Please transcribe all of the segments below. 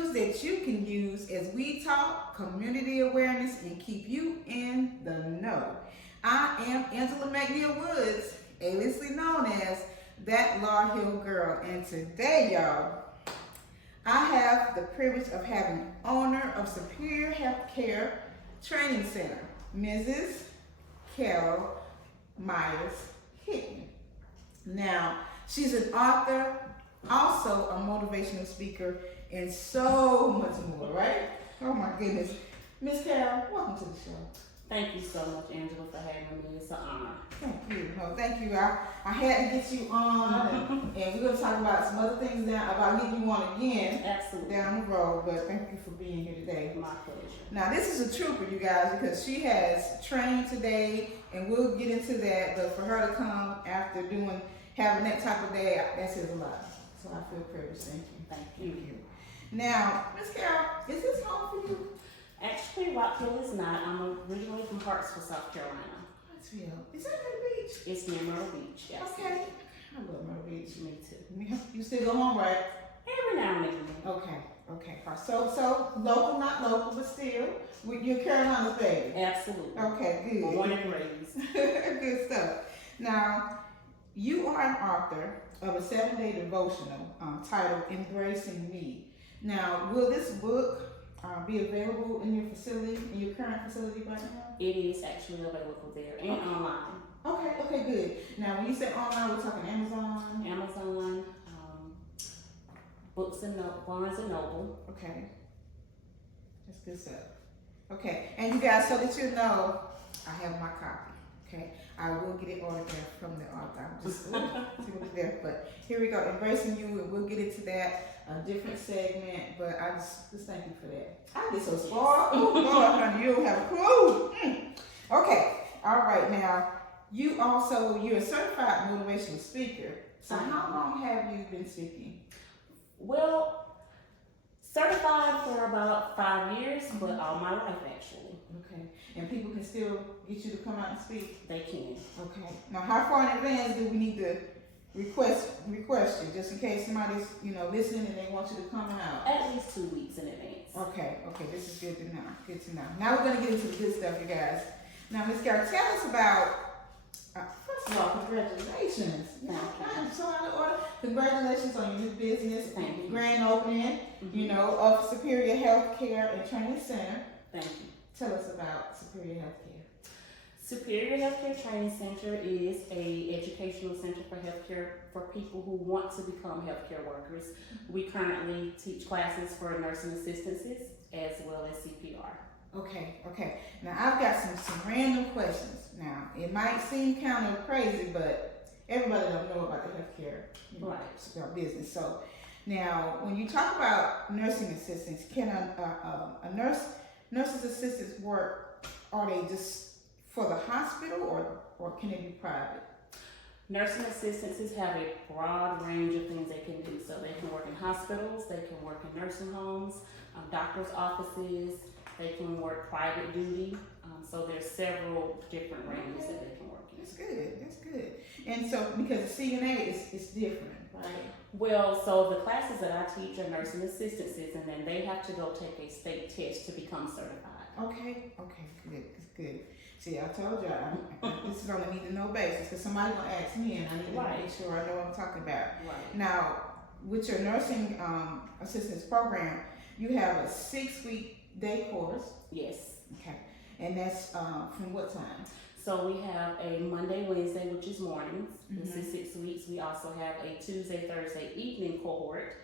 news that you can use as we talk community awareness and keep you in the know. I am Angela McNeil Woods, aliasly known as That Law Hill Girl, and today, y'all, I have the privilege of having owner of Superior Healthcare Training Center, Mrs. Carol Myers Hickman. Now, she's an author, also a motivational speaker, and so much more, right? Oh my goodness. Miss Carol, welcome to the show. Thank you so much, Angela, for having me. It's an honor. Thank you. No, thank you. I had to get you on, and we're going to talk about some other things now, about getting you on again. Absolutely. Down the road, but thank you for being here today. My pleasure. Now, this is a trooper, you guys, because she has trained today, and we'll get into that, but for her to come after having that type of day, that says a lot. So I feel privileged. Thank you. Thank you. Now, Miss Carol, is this home for you? Actually, Rock Hill is not. I'm originally from Hartsville, South Carolina. Hartsville. Is that Myrtle Beach? It's near Myrtle Beach, yes. Okay. I love Myrtle Beach. Me too. You still go home, right? Every now and then. Okay. So local, not local, but still, you're Carolina's baby. Absolutely. Okay, good. Born and raised. Good stuff. Now, you are an author of a 7-day devotional titled Embracing Me. Now, will this book be available in your facility, in your current facility right now? It is actually available there and online. Okay, good. Now, when you say online, we're talking Amazon? Amazon, Books and Barnes and Noble. Okay. That's good stuff. Okay, and you guys, so that you know, I have my copy. Okay, I will get it autographed from the author. I'm just see what's there. But here we go, Embracing You, and we'll get into that, a different segment. But I just thank you for that. I get so spoiled. Oh Lord, honey, you don't have a clue. Okay, all right. Now, you're a certified motivational speaker. So how long have you been speaking? Well, certified for about 5 years, but all my life actually. Okay, and people can still get you to come out and speak? They can. Okay. Now, how far in advance do we need to request you, just in case somebody's, listening and they want you to come out? At least 2 weeks in advance. Okay, this is good to know. Good to know. Now we're gonna get into the good stuff, you guys. Now, Ms. Carol, tell us about, first of all, congratulations. I'm so out of order. Congratulations on your new business, Thank you. Grand opening, of Superior Healthcare and Training Center. Thank you. Tell us about Superior Healthcare. Superior Healthcare Training Center is a educational center for healthcare for people who want to become healthcare workers. We currently teach classes for nursing assistants as well as CPR. Okay. Now I've got some random questions. Now it might seem kind of crazy, but everybody don't know about the healthcare business. So now when you talk about nursing assistants, can a nurse's assistants work? Are they just for the hospital or can it be private? Nursing assistants have a broad range of things they can do. So they can work in hospitals, they can work in nursing homes, doctor's offices, they can work private duty. So there's several different ranges that they can work in. That's good. And so because the CNA is different, right? Well, so the classes that I teach are nursing assistants, and then they have to go take a state test to become certified. Okay, good. See, I told y'all, this is on a need to know basis, because somebody gonna ask me, and I need to make sure I know what I'm talking about. Right. Now, with your nursing assistance program, you have a 6-week day course. Yes. Okay, and that's from what time? So we have a Monday, Wednesday, which is mornings. This is 6 weeks. We also have a Tuesday, Thursday evening cohort,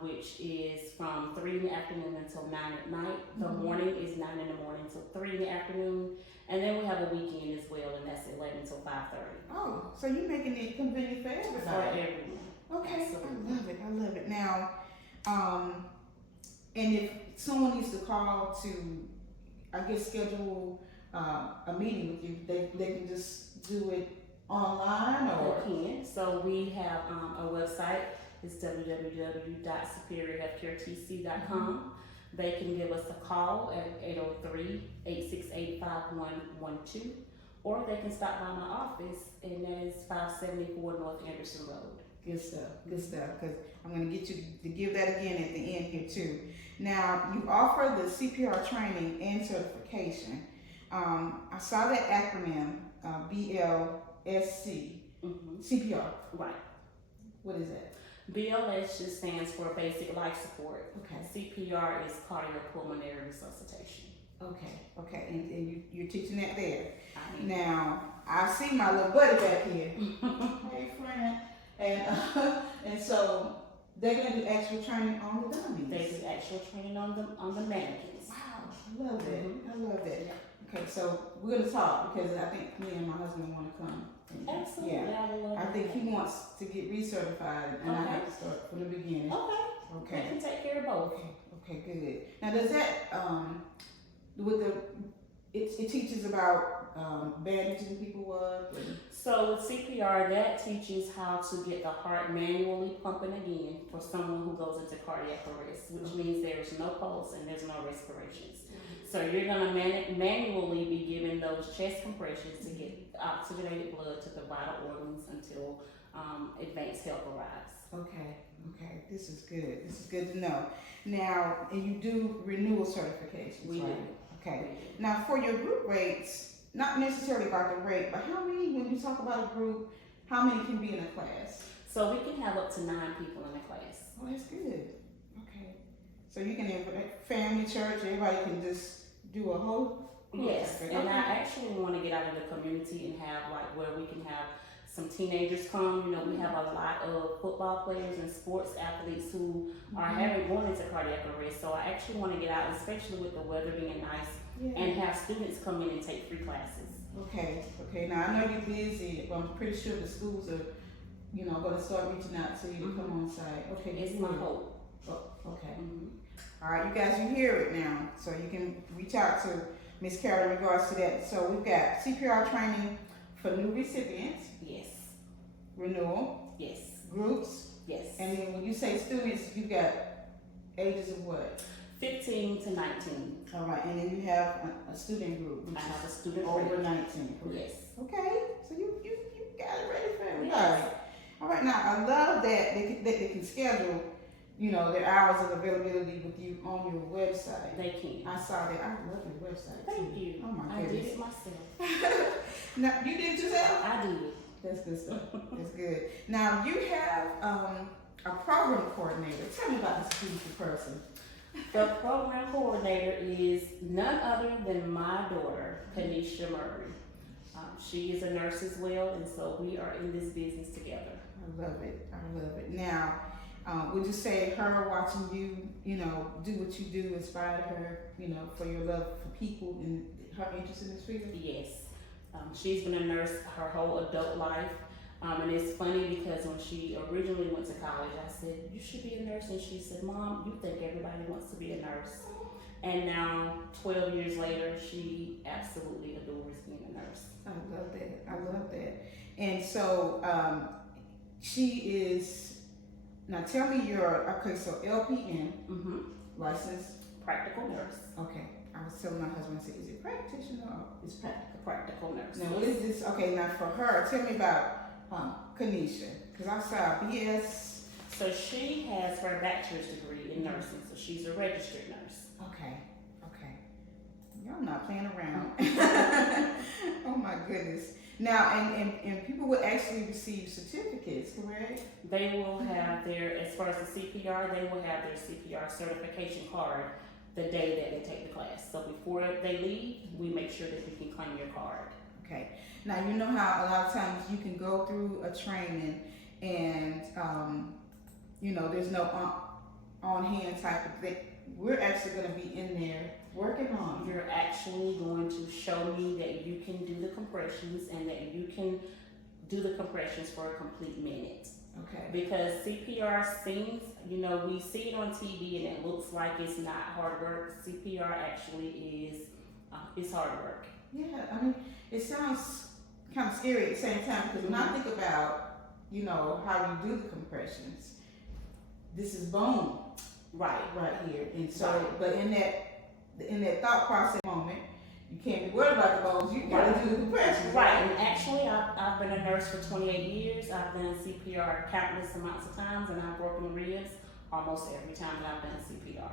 which is from 3 in the afternoon until 9 at night. The morning is 9 in the morning till 3 in the afternoon. And then we have a weekend as well, and that's 11 till 5:30. Oh, so you're making it convenient for everybody. For everyone. Okay, Absolutely. I love it. Now, and if someone needs to call to, I guess, schedule a meeting with you, they can just do it online, or? They can. So we have a website. It's www.superiorhealthcaretc.com. They can give us a call at 803-868-5112, or they can stop by my office, and that is 574 North Anderson Road. Good stuff, because I'm going to get you to give that again at the end here too. Now, you offer the CPR training and certification. I saw that acronym, BLSC, CPR. Right. What is that? BLS just stands for basic life support. Okay. CPR is cardiopulmonary resuscitation. Okay, and you're teaching that there. I mean, Now, I see my little buddy back here. Hey, friend. And so they're going to do actual training on the dummies. they do actual training on the mannequins. Wow, I love that. I love that. Yeah. Okay, so we're going to talk because I think me and my husband want to come. Absolutely. Yeah. I would love I think that. he wants to get recertified, and I have to start from the beginning. Okay. Okay. We can take care of both. Okay, good. Now, does that it teaches about bandaging people up? So with CPR, that teaches how to get the heart manually pumping again for someone who goes into cardiac arrest, which means there is no pulse and there's no respirations. So you're going to manually be giving those chest compressions to get oxygenated blood to the vital organs until advanced help arrives. Okay, this is good. This is good to know. Now, and you do renewal certifications, We right? do. Okay. Now, for your group rates, not necessarily about the rate, but how many, when you talk about a group, how many can be in a class? So we can have up to 9 people in a class. Oh, that's good. Okay. So you can have family, church, everybody can just do a whole group. Yes, Okay. and I actually want to get out of the community and have like where we can have some teenagers come. You know, we have a lot of football players and sports athletes who are going into cardiac arrest. So I actually want to get out, especially with the weather being nice, and have students come in and take free classes. Okay. Now I know you're busy, but I'm pretty sure the schools are, going to start reaching out to you to come on site. Okay. It's my hope. Oh, okay. All right, you guys, you hear it now, so you can reach out to Ms. Carol in regards to that. So we've got CPR training for new recipients, Yes. renewal, Yes. groups, Yes. and then when you say students, you got ages of what? 15 to 19. All right, and then you have a student group, which I have a is student over rate. 19. Correct? Yes. Okay, so you got it ready for everybody. Yes. All right, now I love that they can schedule, their hours of availability with you on your website. They can. I saw that. I love your website. Thank too. you. Oh my I did goodness. it myself. Now you did it yourself? I did. That's good stuff. That's good. Now you have a program coordinator. Tell me about this beautiful person. The program coordinator is none other than my daughter, Kanisha Murray. She is a nurse as well, and so we are in this business together. I love it. Now, would you say her watching you, do what you do inspired her, for your love for people and her interest in this field? Yes. She's been a nurse her whole adult life. And it's funny because when she originally went to college, I said, "You should be a nurse." And she said, "Mom, you think everybody wants to be a nurse." And now, 12 years later, she absolutely adores being a nurse. I love that. And so, she is, now tell me so LPN, licensed. Practical nurse. Okay. I was telling my husband, I said, is it practitioner or is Practical nurse. Now, what is this? Okay, now for her, tell me about Kanisha, because I saw BS. So she has her bachelor's degree in nursing, so she's a registered nurse. Okay. Y'all not playing around. Oh my goodness. Now, and people will actually receive certificates, correct? They will have as far as the CPR, they will have their CPR certification card the day that they take the class. So before they leave, we make sure that you can claim your card. Okay. Now, you know how a lot of times you can go through a training and, there's no on-hand type of thing. We're actually going to be in there working on. You're actually going to show me that you can do the compressions and that you can do the compressions for a complete minute. Okay. Because CPR seems, we see it on TV and it looks like it's not hard work. CPR actually is hard work. Yeah, I mean, it sounds kind of scary at the same time because when I think about, how you do the compressions, this is bone Right here, and so, but in that thought process moment, you can't be worried about the bones. You got to do the compressions. Right, and actually, I've been a nurse for 28 years. I've done CPR countless amounts of times, and I've broken ribs almost every time that I've done CPR.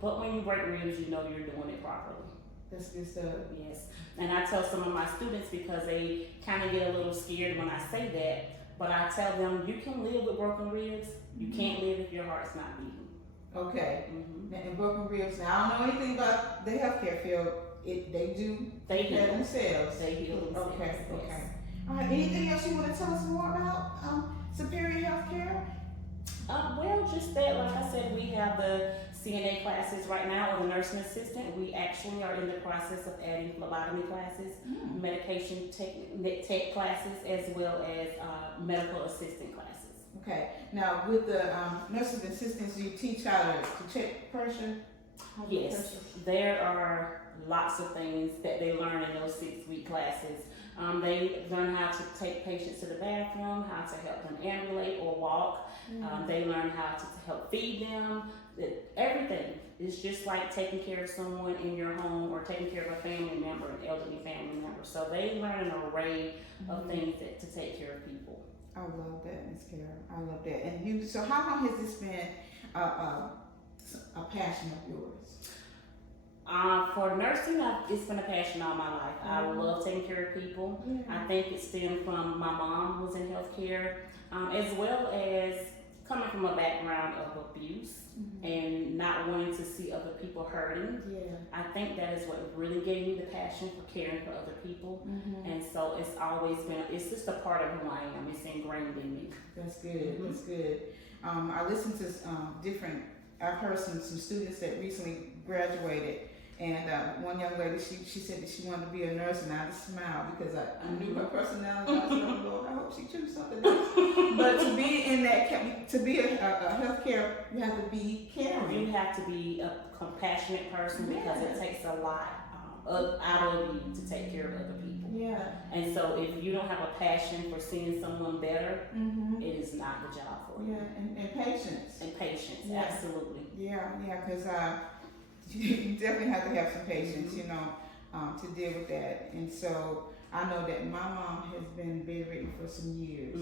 But when you break ribs, you know you're doing it properly. That's good stuff. Yes, and I tell some of my students, because they kind of get a little scared when I say that, but I tell them you can live with broken ribs. You can't live if your heart's not beating. Okay. And broken ribs. Now, I don't know anything about the healthcare field. They heal themselves. They heal themselves. Okay. Yes. Okay. All right. Anything else you want to tell us more about Superior Healthcare? Well, just that, like I said, we have the CNA classes right now, or the nursing assistant. We actually are in the process of adding phlebotomy classes, medication tech classes, as well as medical assistant classes. Okay. Now, with the nurses and assistants, you teach how to check pressure? Yes, there are lots of things that they learn in those 6-week classes. They learn how to take patients to the bathroom, how to help them ambulate or walk. They learn how to help feed them. Everything is just like taking care of someone in your home or taking care of a family member, an elderly family member. So they learn an array of things to take care of people. I love that, Ms. Kara. I love that. And so how long has this been a passion of yours? For nursing, it's been a passion all my life. I love taking care of people. I think it stemmed from my mom was in healthcare, as well as coming from a background of abuse and not wanting to see other people hurting. I think that is what really gave me the passion for caring for other people. And so it's always been, it's just a part of who I am. It's ingrained in me. That's good. That's good. I listened to I've heard some students that recently graduated, and one young lady, she said that she wanted to be a nurse, and I just smiled because I knew her personality. I said, oh Lord, I hope she chooses something else. But to be in that, to be a healthcare, you have to be caring. You have to be a compassionate person because it takes a lot out of you to take care of other people. And so if you don't have a passion for seeing someone better, it is not the job for you. And patience. And patience, absolutely. Because you definitely have to have some patience, to deal with that. And so I know that my mom has been bedridden for some years,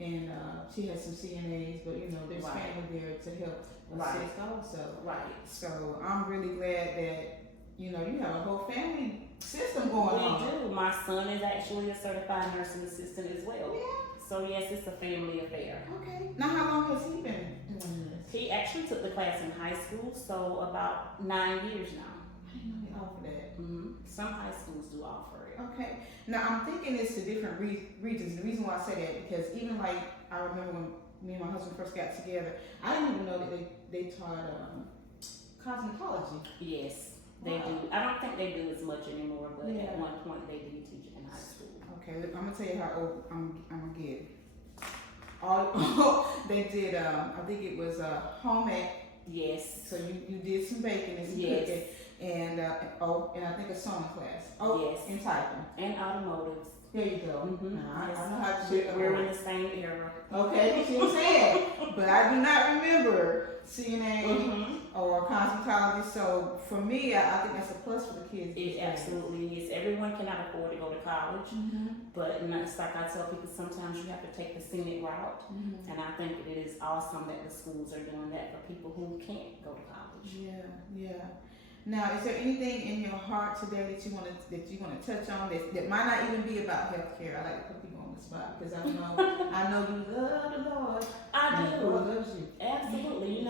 and she has some CNAs, but there's family there to help assist also. So I'm really glad that you have a whole family system going on. We do. My son is actually a certified nursing assistant as well. So yes, it's a family affair. Okay. Now, how long has he been doing this? He actually took the class in high school, so about 9 years now. I didn't know they offer that. Some high schools do offer it. Okay. Now, I'm thinking it's the different regions. The reason why I say that, because even like, I remember when me and my husband first got together, I didn't even know that they taught cosmetology. Yes, they do. I don't think they do as much anymore, but at one point they did teach it in high school. Okay, I'm gonna tell you how old I'm gonna get. They did. I think it was home ec. Yes. So you did some baking and some cooking, and I think a sewing class. Yes. And typing and automotives. There you go. I know how to do it. We're in the same era. Okay, that's what I'm saying. But I do not remember CNA or cosmetology. So for me, I think that's a plus for the kids. It absolutely is. Everyone cannot afford to go to college, but it's like I tell people, sometimes you have to take the scenic route. And I think it is awesome that the schools are doing that for people who can't go to college. Yeah. Now, is there anything in your heart today that you want to touch on that might not even be about healthcare? I like to put people on the spot because I know you love the Lord. I do. The Lord loves you. Absolutely.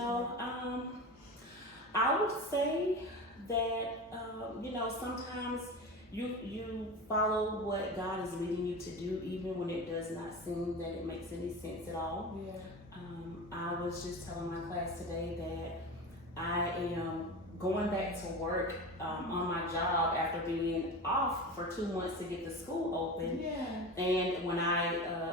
I would say that sometimes you follow what God is leading you to do, even when it does not seem that it makes any sense at all. I was just telling my class today that I am going back to work on my job after being off for 2 months to get the school open. And when I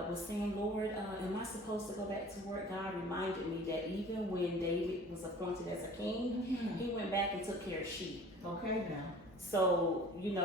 was saying, Lord, am I supposed to go back to work? God reminded me that even when David was appointed as a king, he went back and took care of sheep. Okay, now. So, even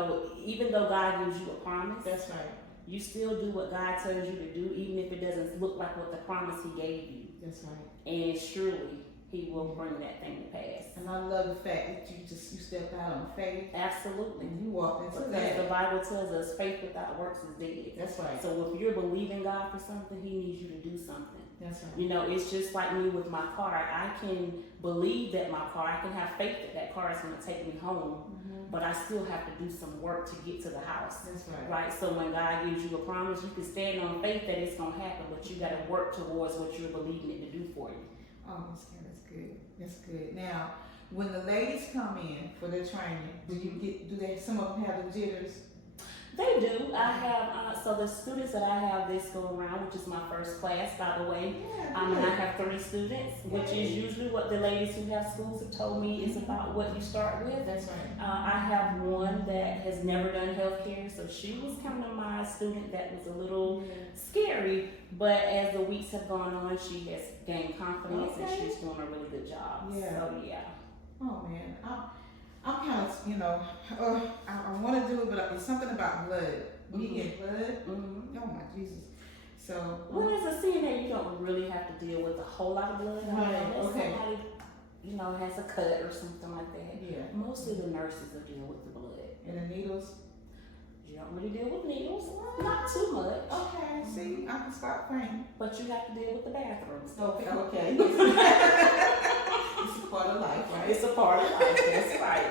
though God gives you a promise, that's right. You still do what God tells you to do, even if it doesn't look like what the promise he gave you. That's right. And surely He will bring that thing to pass. And I love the fact that you step out on faith. Absolutely. And you walk into Because that. the Bible tells us faith without works is dead. That's right. So if you're believing God for something, He needs you to do something. That's right. You know, it's just like me with my car. I can believe that my car, I can have faith that that car is going to take me home, but I still have to do some work to get to the house. That's right. Right? So when God gives you a promise, you can stand on faith that it's going to happen, but you got to work towards what you're believing it to do for you. Oh, that's good. That's good. Now, when the ladies come in for their training, some of them have the jitters? They do. I have, so the students that I have this go around, which is my first class, by the way, and I have 3 students, which is usually what the ladies who have schools have told me is about what you start with. That's right. I have one that has never done healthcare, so she was kind of my student that was a little scary, but as the weeks have gone on, she has gained confidence and she's doing a really good job. Yeah. So yeah. Oh man, I'm kind of, I want to do it, but it's something about blood. When you get blood, oh my Jesus. So. Well, as a CNA, you don't really have to deal with a whole lot of blood. Right, okay. Somebody, has a cut or something like that. Yeah. Mostly the nurses will deal with the blood. And the needles? You don't really deal with needles. Not too much. Okay, see, I can stop praying. But you have to deal with the bathrooms. Okay. It's a part of life, right? It's a part of life, that's right.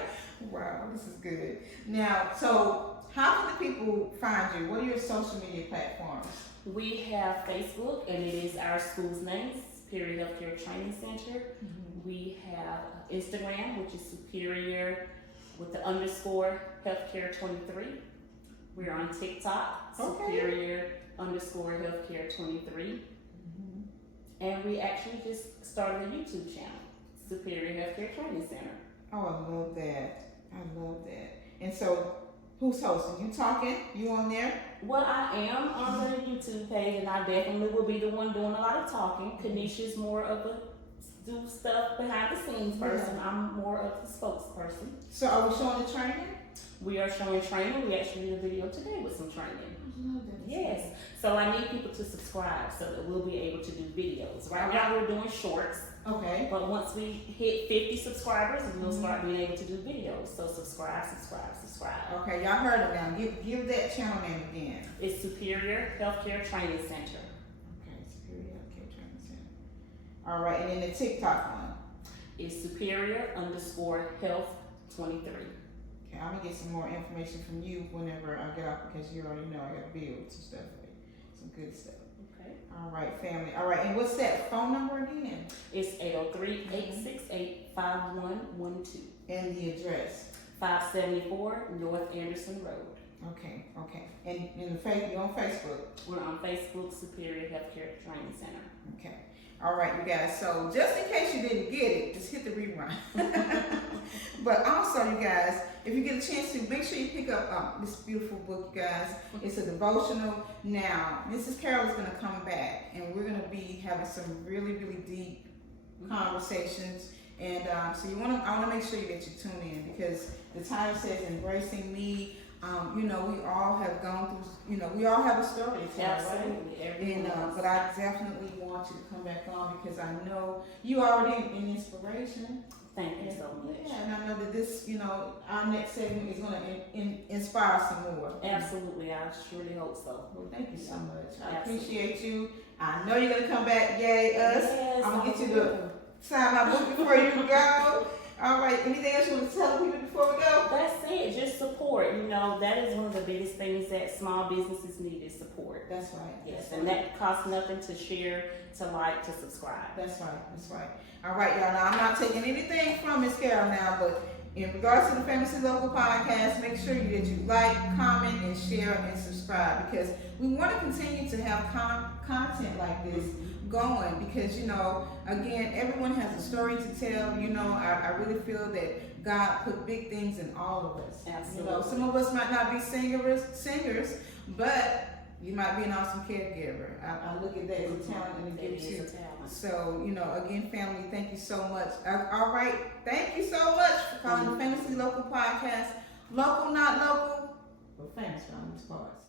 Wow, this is good. Now, so how can the people find you? What are your social media platforms? We have Facebook, and it is our school's name, Superior Healthcare Training Center. We have Instagram, which is Superior with the _ Healthcare 23. We're on Tik Tok, Superior _ Healthcare 23. And we actually just started a YouTube channel, Superior Healthcare Training Center. Oh, I love that. And so, who's hosting? You talking? You on there? Well, I am on the YouTube page, and I definitely will be the one doing a lot of talking. Kanisha's more of a do stuff behind the scenes person. I'm more of the spokesperson. So are we showing the training? We are showing training. We actually did a video today with some training. I love that. Yes. So I need people to subscribe so that we'll be able to do videos. Right now we're doing shorts. Okay. But once we hit 50 subscribers, we'll start being able to do videos. So subscribe. Okay, y'all heard it now. Give that channel name again. It's Superior Healthcare Training Center. Okay, Superior Healthcare Training Center. All right, and then the TikTok one. It's Superior _ Health 23. Okay, I'm gonna get some more information from you whenever I get off, because you already know I gotta build some stuff for you. Some good stuff. Okay. All right, family. All right, and what's that phone number again? It's 803-868-5112. And the address? 574 North Anderson Road. Okay. And you're on Facebook? We're on Facebook, Superior Healthcare Training Center. Okay. All right, you guys. So just in case you didn't get it, just hit the rewind. But also, you guys, if you get a chance to, make sure you pick up this beautiful book, you guys. It's a devotional. Now, Mrs. Carol is going to come back, and we're going to be having some really, really deep conversations. And so I want to make sure that you tune in, because the title says embracing me. We all have gone through, we all have a story to tell, Absolutely. right? But I definitely want you to come back on, because I know you already an inspiration. Thank you so much. Yeah, and I know that this, our next segment is going to inspire some more. Absolutely. I surely hope so. Well, thank you so much. I Absolutely. appreciate you. I know you're going to come back. Yay, us. Yes, I'm going to get you to sign my book before you go. All right. Anything else you want to tell people before we go? That's it. Just support. That is one of the biggest things that small businesses need is support. That's right. Yes, and that costs nothing to share, to like, to subscribe. That's right. All right, y'all. Now, I'm not taking anything from Miss Carol now, but in regards to the Famously Local podcast, make sure that you like, comment, and share, and subscribe, because we want to continue to have content like this going, because again, everyone has a story to tell. I really feel that God put big things in all of us. Absolutely. Some of us might not be singers, but you might be an awesome caregiver. I look at that as a talent and a gift too. So, again, family, thank you so much. All right, thank you so much for calling the Famously Local podcast. Local, not local, but famous around these parts.